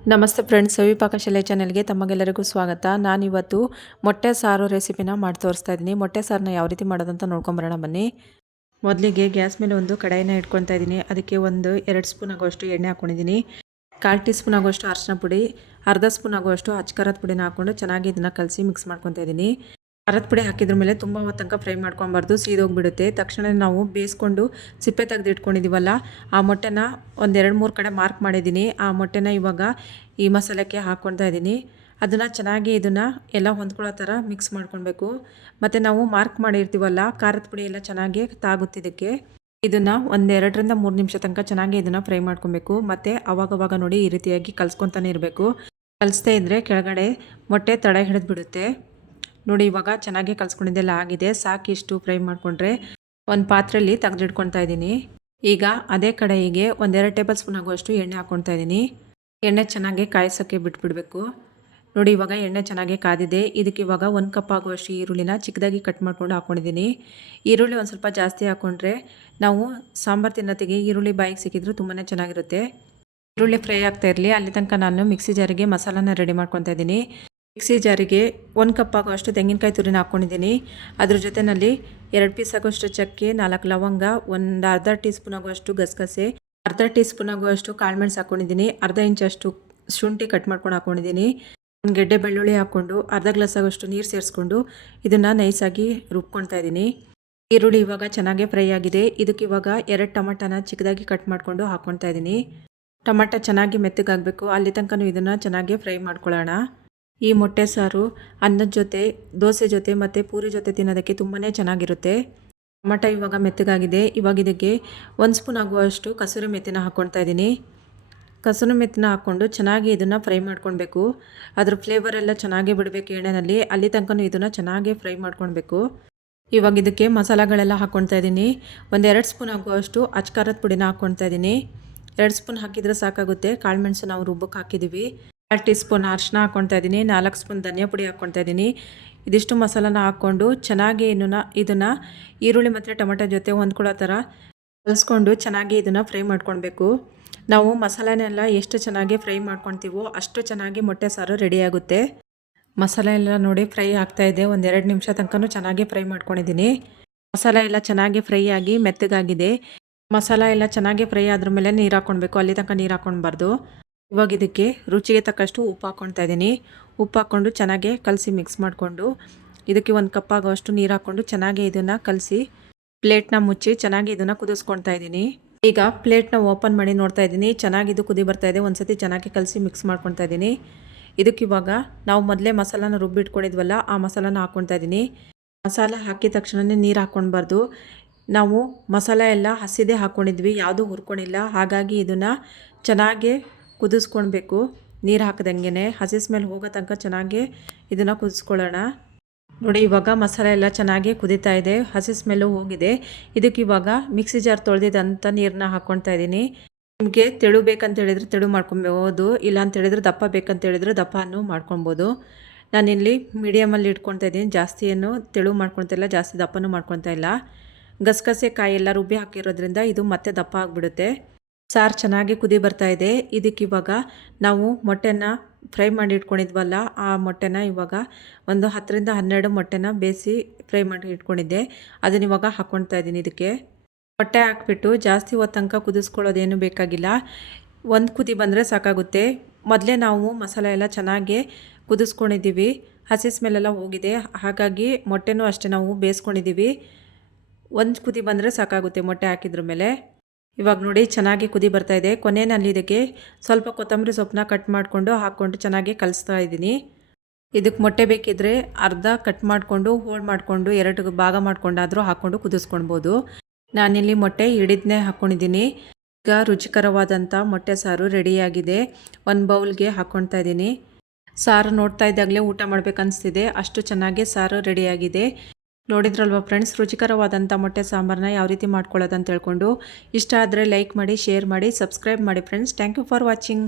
ನಮಸ್ತೆ ಫ್ರೆಂಡ್ಸ್, ಸವಿಪಾಕಶಾಲೆ ಚಾನೆಲ್ಗೆ ತಮಗೆಲ್ಲರಿಗೂ ಸ್ವಾಗತ. ನಾನಿವತ್ತು ಮೊಟ್ಟೆ ಸಾರು ರೆಸಿಪಿನ ಮಾಡಿ ತೋರಿಸ್ತಾ ಇದ್ದೀನಿ. ಮೊಟ್ಟೆ ಸಾರನ್ನ ಯಾವ ರೀತಿ ಮಾಡೋದಂತ ನೋಡ್ಕೊಂಬರೋಣ ಬನ್ನಿ. ಮೊದಲಿಗೆ ಗ್ಯಾಸ್ ಮೇಲೆ ಒಂದು ಕಡಾಯಿನ ಇಟ್ಕೊತಾ ಇದ್ದೀನಿ. ಅದಕ್ಕೆ ಒಂದು 2 ಸ್ಪೂನ್ ಆಗುವಷ್ಟು ಎಣ್ಣೆ ಹಾಕ್ಕೊಂಡಿದ್ದೀನಿ. 1/4 ಟೀ ಸ್ಪೂನ್ ಆಗುವಷ್ಟು ಅರಿಶಿನ ಪುಡಿ, ಅರ್ಧ ಸ್ಪೂನ್ ಆಗುವಷ್ಟು ಅಚ್ಚಕಾರದ ಪುಡಿನ ಹಾಕ್ಕೊಂಡು ಚೆನ್ನಾಗಿ ಇದನ್ನು ಕಲಸಿ ಮಿಕ್ಸ್ ಮಾಡ್ಕೊತಾ ಇದ್ದೀನಿ. ಖಾರದ ಪುಡಿ ಹಾಕಿದ್ರ ಮೇಲೆ ತುಂಬ ಹೊತ್ತು ತನಕ ಫ್ರೈ ಮಾಡ್ಕೊಬಾರ್ದು, ಸೀದೋಗಿಬಿಡುತ್ತೆ. ತಕ್ಷಣ ನಾವು ಬೇಯಿಸ್ಕೊಂಡು ಸಿಪ್ಪೆ ತೆಗೆದು ಇಟ್ಕೊಂಡಿದ್ದೀವಲ್ಲ, ಆ ಮೊಟ್ಟೆನ ಒಂದು 2-3 ಕಡೆ ಮಾರ್ಕ್ ಮಾಡಿದ್ದೀನಿ. ಆ ಮೊಟ್ಟೆನ ಇವಾಗ ಈ ಮಸಾಲೆಗೆ ಹಾಕ್ಕೊಳ್ತಾ ಇದ್ದೀನಿ. ಅದನ್ನು ಚೆನ್ನಾಗಿ ಇದನ್ನು ಎಲ್ಲ ಹೊಂದ್ಕೊಳ್ಳೋ ಥರ ಮಿಕ್ಸ್ ಮಾಡ್ಕೊಳ್ಬೇಕು. ಮತ್ತು ನಾವು ಮಾರ್ಕ್ ಮಾಡಿರ್ತೀವಲ್ಲ, ಖಾರದ ಪುಡಿ ಎಲ್ಲ ಚೆನ್ನಾಗಿ ತಾಗುತ್ತಿದ್ದಕ್ಕೆ ಇದನ್ನು ಒಂದು 2-3 ನಿಮಿಷ ತನಕ ಚೆನ್ನಾಗಿ ಇದನ್ನು ಫ್ರೈ ಮಾಡ್ಕೊಬೇಕು. ಮತ್ತು ಅವಾಗವಾಗ ನೋಡಿ ಈ ರೀತಿಯಾಗಿ ಕಲಿಸ್ಕೊತಾನೆ ಇರಬೇಕು. ಕಲಿಸ್ದೇ ಇದ್ದರೆ ಕೆಳಗಡೆ ಮೊಟ್ಟೆ ತಡೆ ಹಿಡಿದು ಬಿಡುತ್ತೆ. ನೋಡಿ ಇವಾಗ ಚೆನ್ನಾಗಿ ಕಲಿಸ್ಕೊಂಡಿದ್ದೆಲ್ಲ ಆಗಿದೆ. ಸಾಕಿಷ್ಟು ಫ್ರೈ ಮಾಡಿಕೊಂಡ್ರೆ ಒಂದು ಪಾತ್ರೆಯಲ್ಲಿ ತೆಗೆದಿಟ್ಕೊಳ್ತಾ ಇದ್ದೀನಿ. ಈಗ ಅದೇ ಕಡೆಗೆ 1-2 ಟೇಬಲ್ ಸ್ಪೂನ್ ಆಗುವಷ್ಟು ಎಣ್ಣೆ ಹಾಕ್ಕೊಳ್ತಾ ಇದ್ದೀನಿ. ಎಣ್ಣೆ ಚೆನ್ನಾಗಿ ಕಾಯಿಸೋಕ್ಕೆ ಬಿಟ್ಬಿಡಬೇಕು. ನೋಡಿ ಇವಾಗ ಎಣ್ಣೆ ಚೆನ್ನಾಗಿ ಕಾದಿದೆ. ಇದಕ್ಕೆ ಇವಾಗ 1 ಕಪ್ ಆಗುವಷ್ಟು ಈರುಳ್ಳಿನ ಚಿಕ್ಕದಾಗಿ ಕಟ್ ಮಾಡ್ಕೊಂಡು ಹಾಕ್ಕೊಂಡಿದ್ದೀನಿ. ಈರುಳ್ಳಿ ಒಂದು ಸ್ವಲ್ಪ ಜಾಸ್ತಿ ಹಾಕ್ಕೊಂಡ್ರೆ ನಾವು ಸಾಂಬಾರು ತಿನ್ನೋತ್ತಿಗೆ ಈರುಳ್ಳಿ ಬಾಯಿಗೆ ಸಿಕ್ಕಿದ್ರು ತುಂಬಾ ಚೆನ್ನಾಗಿರುತ್ತೆ. ಈರುಳ್ಳಿ ಫ್ರೈ ಆಗ್ತಾ ಇರಲಿ, ಅಲ್ಲಿ ತನಕ ನಾನು ಮಿಕ್ಸಿ ಜಾರಿಗೆ ಮಸಾಲಾನ ರೆಡಿ ಮಾಡ್ಕೊತಾ ಇದ್ದೀನಿ. ಮಿಕ್ಸಿ ಜಾರಿಗೆ 1 ಕಪ್ ಆಗುವಷ್ಟು ತೆಂಗಿನಕಾಯಿ ತುರಿನ ಹಾಕ್ಕೊಂಡಿದ್ದೀನಿ. ಅದ್ರ ಜೊತೆಯಲ್ಲಿ 2 ಪೀಸ್ ಆಗುವಷ್ಟು ಚಕ್ಕೆ, 4 ಲವಂಗ, ಒಂದು ಅರ್ಧ ಟೀ ಸ್ಪೂನ್ ಆಗುವಷ್ಟು ಗಸಗಸೆ, ಅರ್ಧ ಟೀ ಸ್ಪೂನ್ ಆಗುವಷ್ಟು ಕಾಳುಮೆಣಸು ಹಾಕ್ಕೊಂಡಿದ್ದೀನಿ. ಅರ್ಧ ಇಂಚಷ್ಟು ಶುಂಠಿ ಕಟ್ ಮಾಡ್ಕೊಂಡು ಹಾಕ್ಕೊಂಡಿದ್ದೀನಿ. ಒಂದು ಗೆಡ್ಡೆ ಬೆಳ್ಳುಳ್ಳಿ ಹಾಕ್ಕೊಂಡು ಅರ್ಧ ಗ್ಲಾಸ್ ಆಗುವಷ್ಟು ನೀರು ಸೇರಿಸ್ಕೊಂಡು ಇದನ್ನು ನೈಸಾಗಿ ರುಬ್ಕೊಳ್ತಾ ಇದ್ದೀನಿ. ಈರುಳ್ಳಿ ಇವಾಗ ಚೆನ್ನಾಗಿ ಫ್ರೈ ಆಗಿದೆ. ಇದಕ್ಕೆ ಇವಾಗ 2 ಟೊಮಟನ ಚಿಕ್ಕದಾಗಿ ಕಟ್ ಮಾಡಿಕೊಂಡು ಹಾಕ್ಕೊಳ್ತಾ ಇದ್ದೀನಿ. ಟೊಮಟ ಚೆನ್ನಾಗಿ ಮೆತ್ತಗಾಗಬೇಕು, ಅಲ್ಲಿ ತನಕ ಇದನ್ನು ಚೆನ್ನಾಗಿ ಫ್ರೈ ಮಾಡ್ಕೊಳ್ಳೋಣ. ಈ ಮೊಟ್ಟೆ ಸಾರು ಅನ್ನದ ಜೊತೆ, ದೋಸೆ ಜೊತೆ ಮತ್ತು ಪೂರಿ ಜೊತೆ ತಿನ್ನೋದಕ್ಕೆ ತುಂಬಾ ಚೆನ್ನಾಗಿರುತ್ತೆ. ಟೊಮಟ ಇವಾಗ ಮೆತ್ತಗಾಗಿದೆ. ಇವಾಗ ಇದಕ್ಕೆ 1 ಸ್ಪೂನ್ ಆಗುವಷ್ಟು ಕಸೂರಿ ಮೆಥಿನ ಹಾಕ್ಕೊಳ್ತಾ ಇದ್ದೀನಿ. ಕಸೂರಿ ಮೆಥಿನ ಹಾಕ್ಕೊಂಡು ಚೆನ್ನಾಗಿ ಇದನ್ನು ಫ್ರೈ ಮಾಡ್ಕೊಳ್ಬೇಕು. ಅದ್ರ ಫ್ಲೇವರ್ ಎಲ್ಲ ಚೆನ್ನಾಗಿ ಬಿಡಬೇಕು ಎಣ್ಣೆಯಲ್ಲಿ, ಅಲ್ಲಿ ತನಕ ಇದನ್ನು ಚೆನ್ನಾಗಿ ಫ್ರೈ ಮಾಡ್ಕೊಳ್ಬೇಕು. ಇವಾಗ ಇದಕ್ಕೆ ಮಸಾಲೆಗಳೆಲ್ಲ ಹಾಕ್ಕೊಳ್ತಾ ಇದ್ದೀನಿ. 1-2 ಸ್ಪೂನ್ ಆಗುವಷ್ಟು ಅಚ್ಚಕಾರದ ಪುಡಿನ ಹಾಕ್ಕೊಳ್ತಾ ಇದ್ದೀನಿ. 2 ಸ್ಪೂನ್ ಹಾಕಿದರೆ ಸಾಕಾಗುತ್ತೆ. ಕಾಳುಮೆಣಸು ನಾವು ರುಬ್ಬಕ್ಕೆ ಹಾಕಿದ್ದೀವಿ. 1/2 ಟೀ ಸ್ಪೂನ್ ಅರಿಶಿನ ಹಾಕ್ಕೊಳ್ತಾ ಇದ್ದೀನಿ. 4 ಸ್ಪೂನ್ ಧನಿಯಾ ಪುಡಿ ಹಾಕ್ಕೊಳ್ತಾ ಇದ್ದೀನಿ. ಇದಿಷ್ಟು ಮಸಾಲಾನ ಹಾಕ್ಕೊಂಡು ಚೆನ್ನಾಗಿ ಇದನ್ನು ಈರುಳ್ಳಿ ಮತ್ತು ಟೊಮೆಟೊ ಜೊತೆ ಹೊಂದ್ಕೊಳ್ಳೋ ಥರ ಕಲಿಸ್ಕೊಂಡು ಚೆನ್ನಾಗಿ ಇದನ್ನು ಫ್ರೈ ಮಾಡ್ಕೊಳ್ಬೇಕು. ನಾವು ಮಸಾಲೆನೆಲ್ಲ ಎಷ್ಟು ಚೆನ್ನಾಗಿ ಫ್ರೈ ಮಾಡ್ಕೊಳ್ತೀವೋ ಅಷ್ಟು ಚೆನ್ನಾಗಿ ಮೊಟ್ಟೆ ಸಾರು ರೆಡಿಯಾಗುತ್ತೆ. ಮಸಾಲೆ ಎಲ್ಲ ನೋಡಿ ಫ್ರೈ ಆಗ್ತಾಯಿದೆ. 1-2 ನಿಮಿಷ ತನಕ ಚೆನ್ನಾಗಿ ಫ್ರೈ ಮಾಡ್ಕೊಂಡಿದ್ದೀನಿ. ಮಸಾಲೆ ಎಲ್ಲ ಚೆನ್ನಾಗಿ ಫ್ರೈ ಆಗಿ ಮೆತ್ತಗಾಗಿದೆ. ಮಸಾಲೆ ಎಲ್ಲ ಚೆನ್ನಾಗಿ ಫ್ರೈ ಆದ್ರ ಮೇಲೆ ನೀರು ಹಾಕ್ಕೊಳ್ಬೇಕು, ಅಲ್ಲಿ ತನಕ ನೀರು ಹಾಕ್ಕೊಳ್ಬಾರ್ದು. ಇವಾಗ ಇದಕ್ಕೆ ರುಚಿಗೆ ತಕ್ಕಷ್ಟು ಉಪ್ಪು ಹಾಕ್ಕೊಳ್ತಾ ಇದ್ದೀನಿ. ಉಪ್ಪು ಹಾಕ್ಕೊಂಡು ಚೆನ್ನಾಗಿ ಕಲಸಿ ಮಿಕ್ಸ್ ಮಾಡಿಕೊಂಡು ಇದಕ್ಕೆ 1 ಕಪ್ ಆಗುವಷ್ಟು ನೀರು ಹಾಕ್ಕೊಂಡು ಚೆನ್ನಾಗಿ ಇದನ್ನು ಕಲಸಿ ಪ್ಲೇಟ್ನ ಮುಚ್ಚಿ ಚೆನ್ನಾಗಿ ಇದನ್ನು ಕುದಿಸ್ಕೊಳ್ತಾ ಇದ್ದೀನಿ. ಈಗ ಪ್ಲೇಟ್ನ ಓಪನ್ ಮಾಡಿ ನೋಡ್ತಾ ಇದ್ದೀನಿ. ಚೆನ್ನಾಗಿ ಇದು ಕುದಿ ಬರ್ತಾ ಇದೆ. ಒಂದು ಸತಿ ಚೆನ್ನಾಗಿ ಕಲಸಿ ಮಿಕ್ಸ್ ಮಾಡ್ಕೊಳ್ತಾ ಇದ್ದೀನಿ. ಇದಕ್ಕೆ ಇವಾಗ ನಾವು ಮೊದಲೇ ಮಸಾಲಾನ ರುಬ್ಬಿಟ್ಕೊಂಡಿದ್ವಲ್ಲ, ಆ ಮಸಾಲಾನ ಹಾಕ್ಕೊಳ್ತಾ ಇದ್ದೀನಿ. ಮಸಾಲ ಹಾಕಿದ ತಕ್ಷಣವೇ ನೀರು ಹಾಕ್ಕೊಳ್ಬಾರ್ದು. ನಾವು ಮಸಾಲೆ ಎಲ್ಲ ಹಸಿದೇ ಹಾಕ್ಕೊಂಡಿದ್ವಿ, ಯಾವುದೂ ಹುರ್ಕೊಂಡಿಲ್ಲ. ಹಾಗಾಗಿ ಇದನ್ನು ಚೆನ್ನಾಗಿ ಕುದಿಸ್ಕೊಳ್ಬೇಕು. ನೀರು ಹಾಕಿದಂಗೆ ಹಸಿ ಸ್ಮೆಲ್ ಹೋಗೋ ತನಕ ಚೆನ್ನಾಗಿ ಇದನ್ನು ಕುದಿಸ್ಕೊಳ್ಳೋಣ. ನೋಡಿ ಇವಾಗ ಮಸಾಲೆ ಎಲ್ಲ ಚೆನ್ನಾಗಿ ಕುದೀತಾ ಇದೆ, ಹಸಿ ಸ್ಮೆಲ್ಲು ಹೋಗಿದೆ. ಇದಕ್ಕೆ ಇವಾಗ ಮಿಕ್ಸಿ ಜಾರ್ ತೊಳೆದಿದ್ದಂಥ ನೀರನ್ನ ಹಾಕ್ಕೊಳ್ತಾ ಇದ್ದೀನಿ. ನಿಮಗೆ ತೆಳು ಬೇಕಂತ ಹೇಳಿದರೆ ತೆಳು ಮಾಡ್ಕೊಬೋದು, ಇಲ್ಲ ಅಂತ ಹೇಳಿದ್ರೆ ದಪ್ಪ ಬೇಕಂತ ಹೇಳಿದ್ರೆ ದಪ್ಪನೂ ಮಾಡ್ಕೊಬೋದು. ನಾನಿಲ್ಲಿ ಮೀಡಿಯಮಲ್ಲಿ ಇಟ್ಕೊಳ್ತಾ ಇದ್ದೀನಿ. ಜಾಸ್ತಿ ಏನು ತೆಳು ಮಾಡ್ಕೊಳ್ತಾ ಇಲ್ಲ, ಜಾಸ್ತಿ ದಪ್ಪನೂ ಮಾಡ್ಕೊಳ್ತಾ ಇಲ್ಲ. ಗಸಗಸೆ ಕಾಯಿ ಎಲ್ಲ ರುಬ್ಬಿ ಹಾಕಿರೋದ್ರಿಂದ ಇದು ಮತ್ತೆ ದಪ್ಪ ಆಗಿಬಿಡುತ್ತೆ. ಸಾರು ಚೆನ್ನಾಗಿ ಕುದಿ ಬರ್ತಾ ಇದೆ. ಇದಕ್ಕೆ ಇವಾಗ ನಾವು ಮೊಟ್ಟೆನ ಫ್ರೈ ಮಾಡಿ ಇಟ್ಕೊಂಡಿದ್ವಲ್ಲ, ಆ ಮೊಟ್ಟೆನ ಇವಾಗ ಒಂದು 10-12 ಮೊಟ್ಟೆನ ಬೇಯಿಸಿ ಫ್ರೈ ಮಾಡಿ ಇಟ್ಕೊಂಡಿದ್ದೆ, ಅದನ್ನ ಇವಾಗ ಹಾಕ್ಕೊಳ್ತಾ ಇದ್ದೀನಿ. ಇದಕ್ಕೆ ಮೊಟ್ಟೆ ಹಾಕ್ಬಿಟ್ಟು ಜಾಸ್ತಿ ಹೊತ್ತು ತನಕ ಕುದಿಸ್ಕೊಳ್ಳೋದೇನು ಬೇಕಾಗಿಲ್ಲ. ಒಂದು ಕುದಿ ಬಂದರೆ ಸಾಕಾಗುತ್ತೆ. ಮೊದಲೇ ನಾವು ಮಸಾಲೆ ಎಲ್ಲ ಚೆನ್ನಾಗಿ ಕುದಿಸ್ಕೊಂಡಿದ್ದೀವಿ, ಹಸಿ ಸ್ಮೆಲ್ಲೆಲ್ಲ ಹೋಗಿದೆ. ಹಾಗಾಗಿ ಮೊಟ್ಟೆನೂ ಅಷ್ಟೇ ನಾವು ಬೇಯಿಸ್ಕೊಂಡಿದ್ದೀವಿ. ಒಂದು ಕುದಿ ಬಂದರೆ ಸಾಕಾಗುತ್ತೆ ಮೊಟ್ಟೆ ಹಾಕಿದ್ರ ಮೇಲೆ. ಇವಾಗ ನೋಡಿ ಚೆನ್ನಾಗಿ ಕುದಿ ಬರ್ತಾ ಇದೆ. ಕೊನೆಯಲ್ಲಿ ಇದಕ್ಕೆ ಸ್ವಲ್ಪ ಕೊತ್ತಂಬರಿ ಸೊಪ್ಪನ್ನ ಕಟ್ ಮಾಡಿಕೊಂಡು ಹಾಕ್ಕೊಂಡು ಚೆನ್ನಾಗಿ ಕಲಿಸ್ತಾ ಇದ್ದೀನಿ. ಇದಕ್ಕೆ ಮೊಟ್ಟೆ ಬೇಕಿದ್ದರೆ ಅರ್ಧ ಕಟ್ ಮಾಡಿಕೊಂಡು ಹೋಳು ಮಾಡಿಕೊಂಡು 2 ಭಾಗ ಮಾಡ್ಕೊಂಡಾದರೂ ಹಾಕ್ಕೊಂಡು ಕುದಿಸ್ಕೊಳ್ಬೋದು. ನಾನಿಲ್ಲಿ ಮೊಟ್ಟೆ ಹಿಡಿದನ್ನೇ ಹಾಕ್ಕೊಂಡಿದ್ದೀನಿ. ಈಗ ರುಚಿಕರವಾದಂಥ ಮೊಟ್ಟೆ ಸಾರು ರೆಡಿಯಾಗಿದೆ. ಒಂದು ಬೌಲ್ಗೆ ಹಾಕ್ಕೊಳ್ತಾ ಇದ್ದೀನಿ. ಸಾರು ನೋಡ್ತಾ ಇದ್ದಾಗಲೇ ಊಟ ಮಾಡಬೇಕನ್ನಿಸ್ತಿದೆ, ಅಷ್ಟು ಚೆನ್ನಾಗಿ ಸಾರು ರೆಡಿಯಾಗಿದೆ. ನೋಡಿದ್ರಲ್ವ ಫ್ರೆಂಡ್ಸ್, ರುಚಿಕರವಾದಂಥ ಮೊಟ್ಟೆ ಸಾಂಬಾರನ್ನ ಯಾವ ರೀತಿ ಮಾಡ್ಕೊಳ್ಳೋದು ಅಂತ ಹೇಳ್ಕೊಂಡು. ಇಷ್ಟ ಆದರೆ ಲೈಕ್ ಮಾಡಿ, ಶೇರ್ ಮಾಡಿ, ಸಬ್ಸ್ಕ್ರೈಬ್ ಮಾಡಿ friends. Thank you for watching.